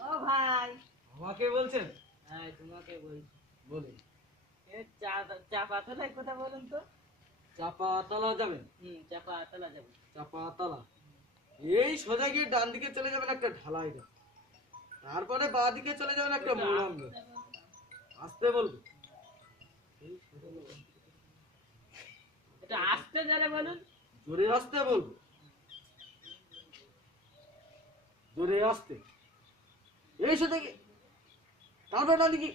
ও ভাই, আমাকে বলছেন? হ্যাঁ তোমাকে বলছি। বলুন। চাপাতলায় কথা বলুন তো। চাপাতলা যাবেন? চাপাতলা যাবো। চাপাতলা এই সোজা গিয়ে ডান দিকে চলে যাবেন একটা ঢালাই রাস্তা, তারপরে বাঁ দিকে চলে যাবেন একটা একটু মোড়াম আস্তে রাস্তা। বলুন। আসতে বলবো? এই সোজা যাবেন। একটু আস্তে জোরে বলুন। জোরে আসতে বলবো? জোরে আসতে। এই সোজা গিয়ে তারপরে ডান দিকে।